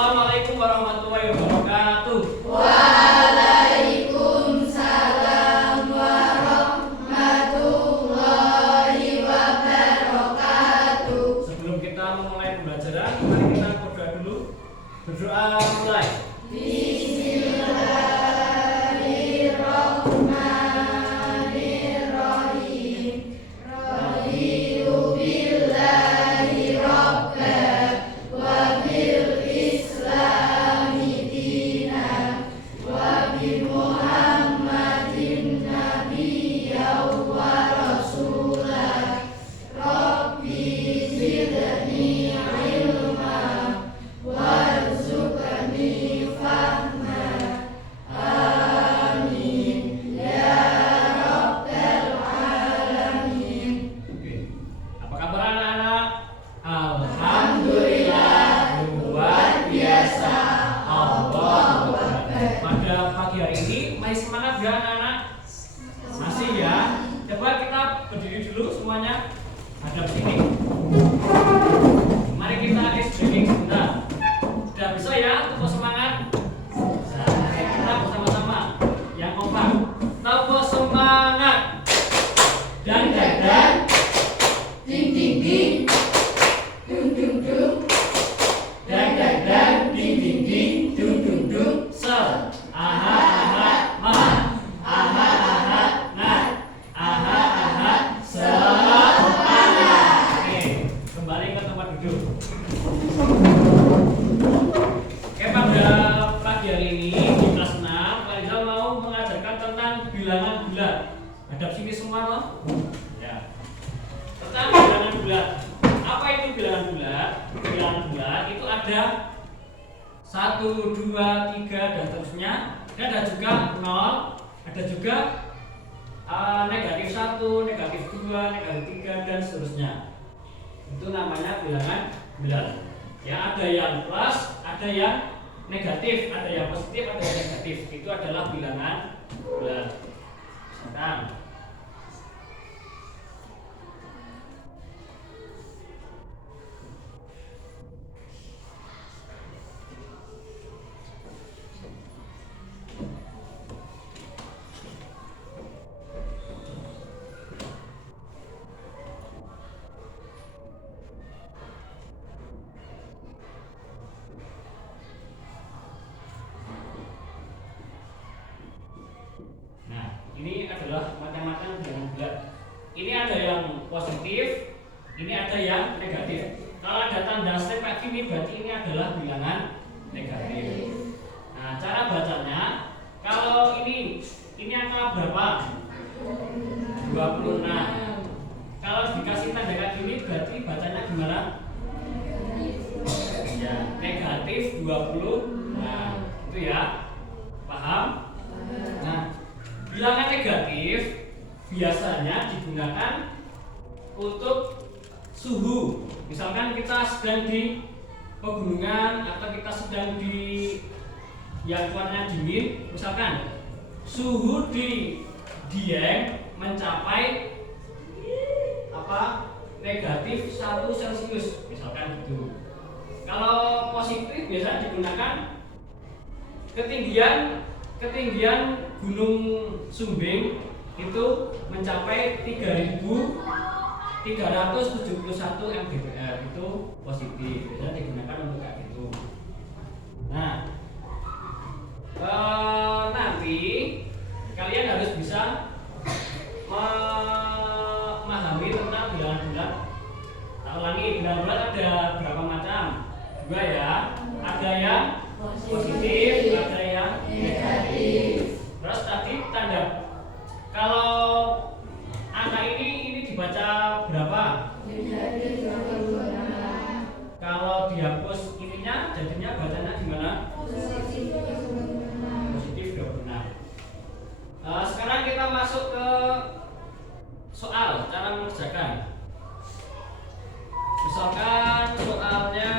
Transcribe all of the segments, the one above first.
Assalamualaikum warahmatullahi wabarakatuh. Waalaikumsalam warahmatullahi wabarakatuh. Sebelum kita memulai pembelajaran, mari kita berdoa dulu. Berdoa mulai. Bismillahirrahmanirrahim. Raditu billahi rabban wa bil islami dinan wa bi Muhammadin nabiyyan wa rasulah. Rabbi zidni ilma warzuqni fahma. Amin ya rabbal alamin. Oke. Apa kabar anak-anak? Alhamdulillah, luar biasa. Allahu Akbar. Pada pagi hari ini masih semangat ya anak-anak? Masih ya? Coba kita berdiri dulu semuanya. Hadap sini. Mari kita stretching sebentar. Sudah bisa ya? Tepuk semangat. Oke, kita bersama-sama yang kompak. Tepuk semangat. Dan Ding ding ding, dung dung dung, dang dang dang, ding ding ding, dung dung dung. sel. Aha aha ma. Aha aha na. Aha aha semangat. Oke, kembali ke tempat duduk. Oke, pada pagi hari ini di kelas 6 Kak Rizal mau mengajarkan tentang bilangan bulat. Hadap sini semua loh. Ya. Tentang bilangan bulat. Apa itu bilangan bulat? Bilangan bulat itu ada 1, 2, 3 dan seterusnya. Dan ada juga 0, ada juga negatif 1, negatif 2, negatif 3 dan seterusnya. Itu namanya bilangan bulat. Ya, ada yang plus, ada yang negatif, ada yang positif, ada yang negatif. Itu adalah bilangan bulat. Misalkan ini adalah macam-macam bilangan bulat. Ini ada yang positif, ini ada yang negatif. Kalau ada tanda step kayak gini berarti ini adalah bilangan negatif. Nah, cara bacanya, kalau ini angka berapa? 26. Kalau dikasih tanda kayak gini berarti bacanya gimana? Ya, negatif 20. Nah, itu ya. Paham? Nah, bilangan negatif biasanya digunakan untuk suhu. Misalkan kita sedang di pegunungan atau kita sedang di yang cuacanya dingin, misalkan suhu di Dieng mencapai negatif 1 Celcius, misalkan gitu. Kalau positif biasanya digunakan ketinggian Gunung Sumbing itu mencapai 3.371 mdpl, itu positif, biasanya digunakan untuk kayak gitu. Nah, nanti kalian harus bisa memahami tentang bilangan bulat. Tak ulangi, bilangan bulat ada berapa macam? 2 ya. Ada yang positif, ada yang negatif. Terus tadi tanda, kalau angka ini dibaca berapa? Kalau dihapus ininya jadinya bacanya gimana? Positif 26. Sekarang kita masuk ke soal, cara mengerjakan. Misalkan soalnya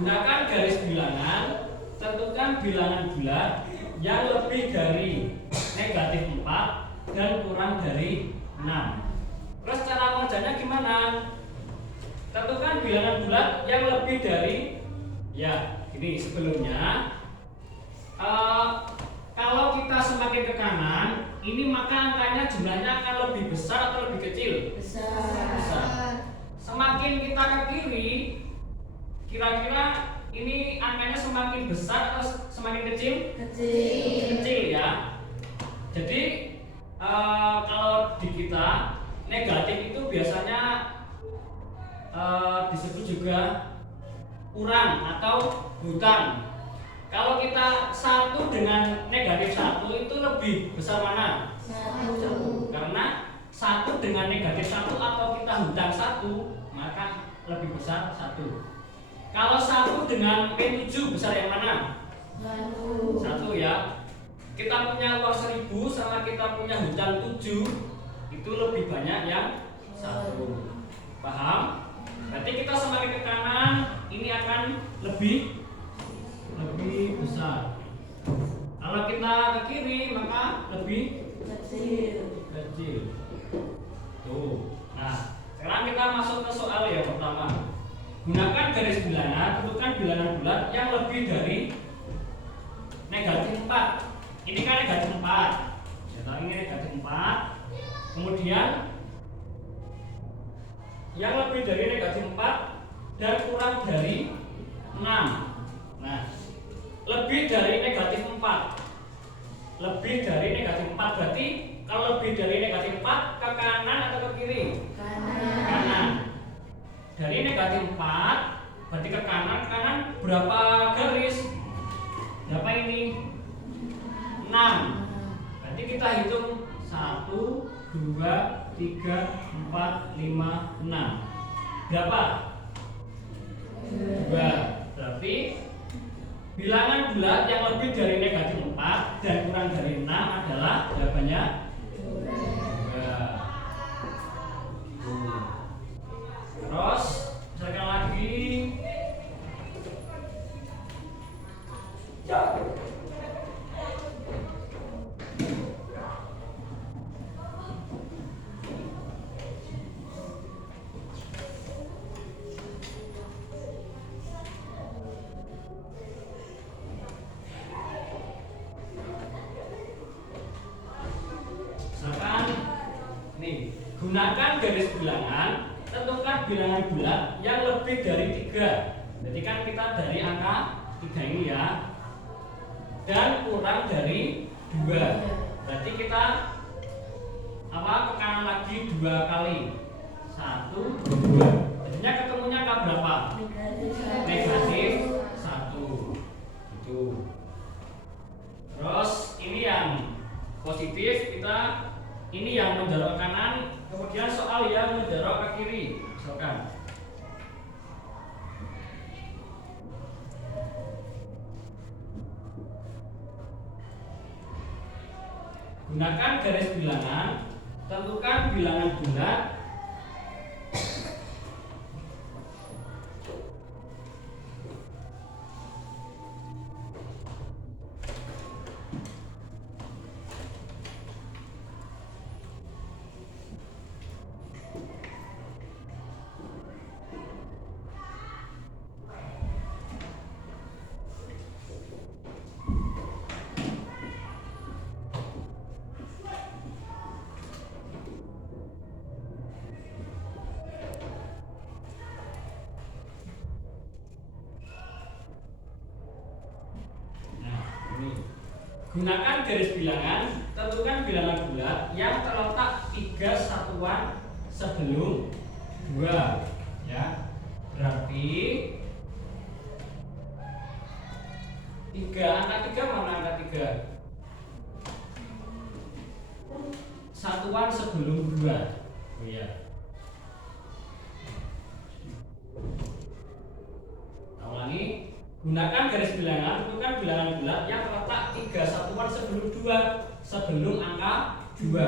gunakan garis bilangan, tentukan bilangan bulat yang lebih dari negatif 4 dan kurang dari 6. Terus cara mengerjanya gimana? Tentukan bilangan bulat yang lebih dari, ya ini sebelumnya kalau kita semakin ke kanan, ini maka angkanya jumlahnya akan lebih besar atau lebih kecil? Besar. Semakin kita ke kiri, kira-kira ini angkanya semakin besar atau semakin kecil? Kecil ya. Jadi kalau di kita negatif itu biasanya disebut juga kurang atau hutang. Kalau kita 1 dengan negatif 1 itu lebih besar mana? 1. Karena 1 dengan negatif 1 atau kita hutang 1 maka lebih besar 1. Kalau 1 dengan P7 besar yang mana? 1 ya. Kita punya uang 1000 sama kita punya hutang 7 itu lebih banyak yang 1. Paham? Berarti kita semakin ke kanan ini akan lebih besar. Kalau kita ke kiri maka lebih kecil. Tuh. Nah, sekarang kita masuk ke soal yang pertama. Gunakan garis bilangan, tentukan bilangan bulat yang lebih dari negatif 4. Ini kan negatif 4. Ya, ini negatif 4. Kemudian yang lebih dari negatif 4 dan kurang dari 6. Nah, lebih dari negatif 4. Lebih dari negatif 4 berarti kalau lebih dari negatif 4 ke kanan atau ke kiri? Kanan. Dari negatif 4 berarti ke kanan berapa garis? Berapa ini? 6. Berarti kita hitung 1, 2, 3, 4, 5, 6. Berapa? 2. Berarti bilangan bulat yang lebih dari negatif 4 dan kurang dari 6 adalah jawabannya 2. Terus misalkan lagi gunakan garis bilangan, tentukan bilangan bulat yang lebih dari 3. Jadi kan kita dari angka 3 ini ya. Dan kurang dari 2. Berarti kita ke kanan lagi 2 kali. 1, 2. Jadinya ketemunya angka berapa? Negatif 1. Itu. Terus ini yang positif, kita ini yang menjorok ke kanan, kemudian soal yang menjorok ke kiri. Misalkan gunakan garis bilangan, tentukan bilangan bulat gunakan garis bilangan, tentukan bilangan bulat yang terletak 3 satuan sebelum 2 ya. Berarti 3, angka 3 mana angka 3? Satuan sebelum 2. Oh iya. Ulangi. Gunakan garis bilangan, tentukan bilangan bulat yang terletak 3 satuan sebelum 2, sebelum angka 2.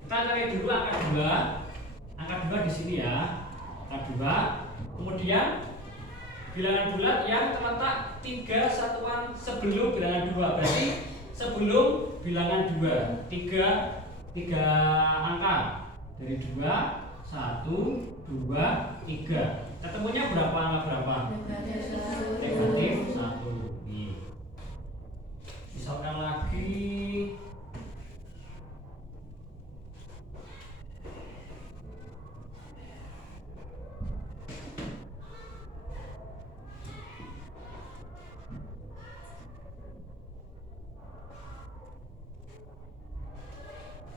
Kita cari dulu angka 2. Angka 2 di sini ya. Angka 2. Kemudian bilangan bulat yang terletak 3 satuan sebelum bilangan 2. Berarti sebelum bilangan 2 tiga angka dari 2 1 2 3. Ketemunya berapa angka berapa? Negatif 1. Nih. Misalkan lagi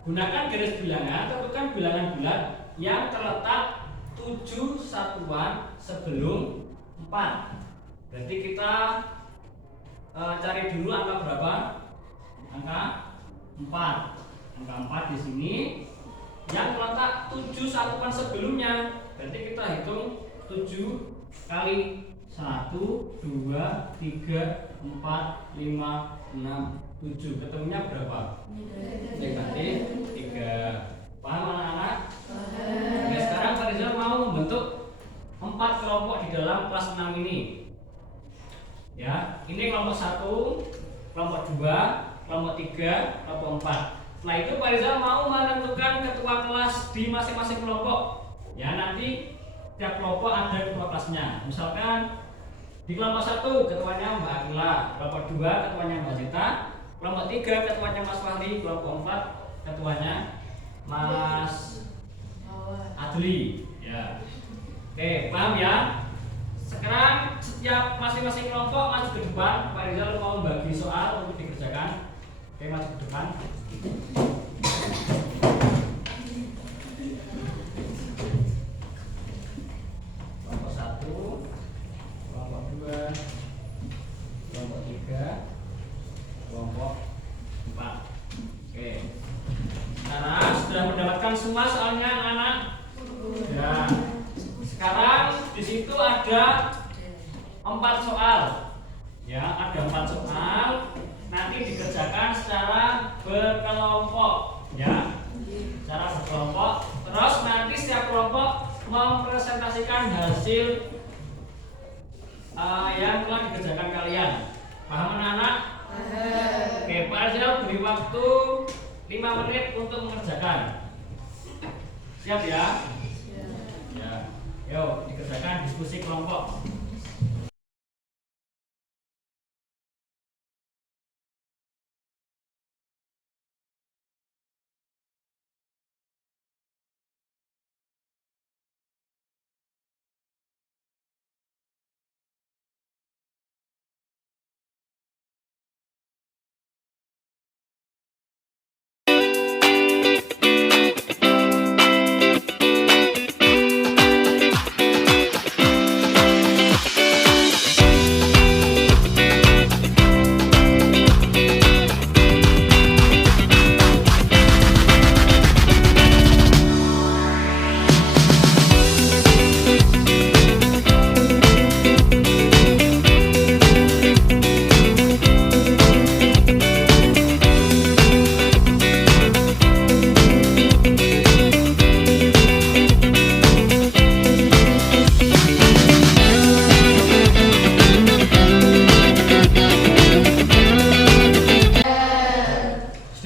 gunakan garis bilangan, tentukan bilangan bulat yang terletak 7 satuan sebelum 4. Berarti kita cari dulu angka berapa? Angka 4. Angka 4 di sini yang terletak 7 satuan sebelumnya. Berarti kita hitung 7 kali 1 2 3 4 5 6 7. Ketemunya berapa? Negatif 3. Paham anak-anak? Nah, sekarang Pak Rizal mau membentuk 4 kelompok di dalam kelas 6 ini. Ya, ini kelompok 1, kelompok 2, kelompok 3, kelompok 4. Setelah itu Pak Rizal mau menentukan ketua kelas di masing-masing kelompok. Ya, nanti tiap kelompok ada ketua kelasnya. Misalkan di kelompok 1 ketuanya Mbak Akila, kelompok 2 ketuanya Mbak Zita, kelompok 3 ketuanya Mas Fahri, kelompok 4 ketuanya Mas Adli. Ya. Oke, paham ya? Sekarang setiap masing-masing kelompok maju ke depan. Pak Rizal mau bagi soal untuk dikerjakan. Oke, maju ke depan. Kelompok 1, kelompok 2, kelompok 3, kelompok 4. Oke. Sekarang sudah mendapatkan semua soalnya anak-anak? Ya. Sekarang di situ ada 4 soal. Ya, ada 4 soal. Nanti dikerjakan secara berkelompok, ya. Secara berkelompok. Terus nanti setiap kelompok mempresentasikan hasil yang telah dikerjakan kalian. Paham anak-anak? Oke, Pak Rizal beri waktu 5 menit untuk mengerjakan. Siap ya? Ya. Yuk, dikerjakan diskusi kelompok.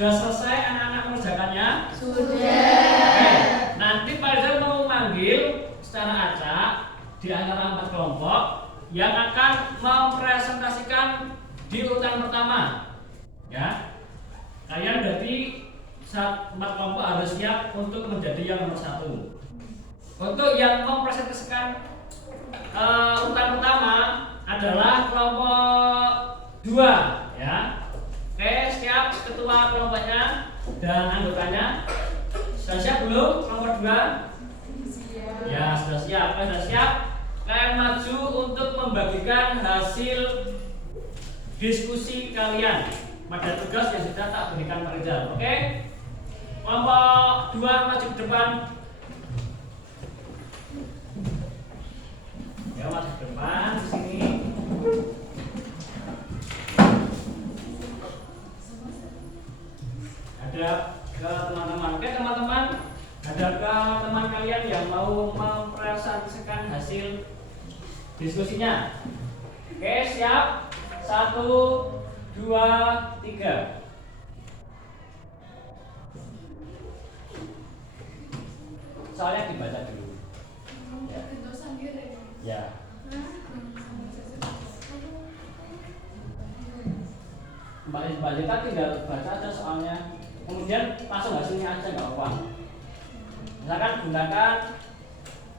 Sudah selesai anak-anak mengerjakannya? Sudah. Nanti Pak Rizal mau manggil secara acak di antara 4 kelompok yang akan mempresentasikan di urutan pertama. Ya. Kalian berarti 4 kelompok harus siap untuk menjadi yang nomor 1. Untuk yang mempresentasikan urutan pertama adalah kelompok 2, ya. Oke, siap ketua kelompoknya dan anggotanya. Sudah siap belum kelompok 2? Ya, sudah siap. Sudah siap. Kalian maju untuk membagikan hasil diskusi kalian pada tugas yang sudah tak berikan Pak Rizal. Oke? Kelompok 2 maju ke depan. Ya, maju ke depan di sini. Ada ke teman-teman. Oke teman-teman, adakah teman kalian yang mau mempresentasikan hasil diskusinya. Oke, siap? 1, 2, 3. Soalnya dibaca dulu. Ya. Mbak Zita tinggal baca aja soalnya. Kemudian langsung hasilnya aja nggak apa-apa. Misalkan gunakan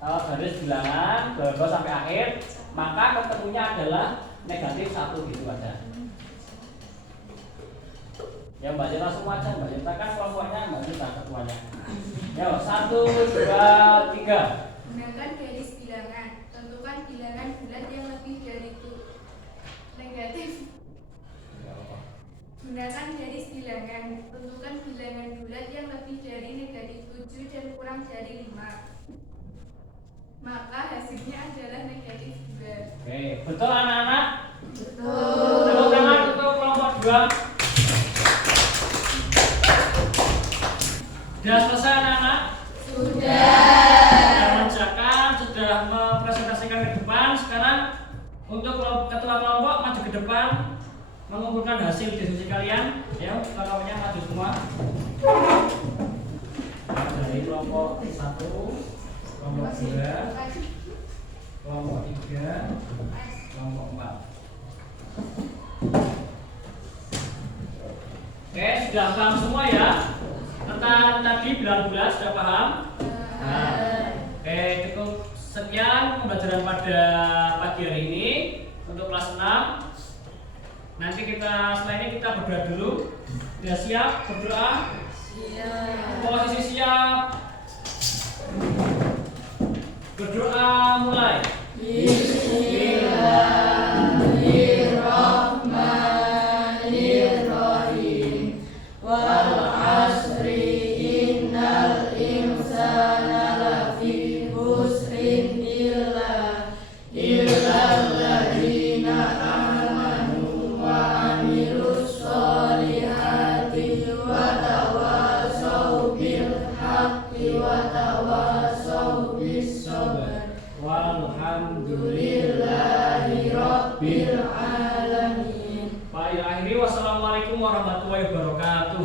garis bilangan dari bawah sampai akhir, maka ketemunya adalah negatif 1 gitu aja. Ya Mbak Zita semua aja, Mbak Zita kan kelompoknya Mbak Zita ketuanya. Ya 1, 2, 3. Gunakan garis bilangan. Tentukan bilangan bulat yang lebih dari negatif. Gunakan garis bilangan. Tentukan bilangan bulat yang lebih dari negatif 7 dan kurang dari 5. Maka hasilnya adalah negatif 2. Oke, betul anak-anak? Betul. Tepuk tangan untuk kelompok 2. Sudah selesai anak-anak? Sudah mengerjakan, sudah mempresentasikan ke depan. Sekarang untuk ketua kelompok maju ke depan, mengumpulkan hasil diskusi kalian. Ya, kelompoknya maju semua. Dari kelompok 1, kelompok 2, kelompok 3, kelompok 4. Oke, sudah paham semua ya? Tentang tadi bilangan bulat sudah paham? Nah, oke, cukup sekian pembelajaran pada pagi hari ini untuk kelas 6. Nanti setelah ini kita berdoa dulu. Sudah siap berdoa? Siap. Posisi siap. Berdoa mulai. Bismillahirrahmanirrahim. Wal asri innal insana lafi khusrin illa alladzina amanu wa amilus solihati wa tawasaw bil haqqi wa tawasaw bis sabr. Walhamdulillahi rabbil alamin. Baik, akhiri wassalamualaikum warahmatullahi wabarakatuh.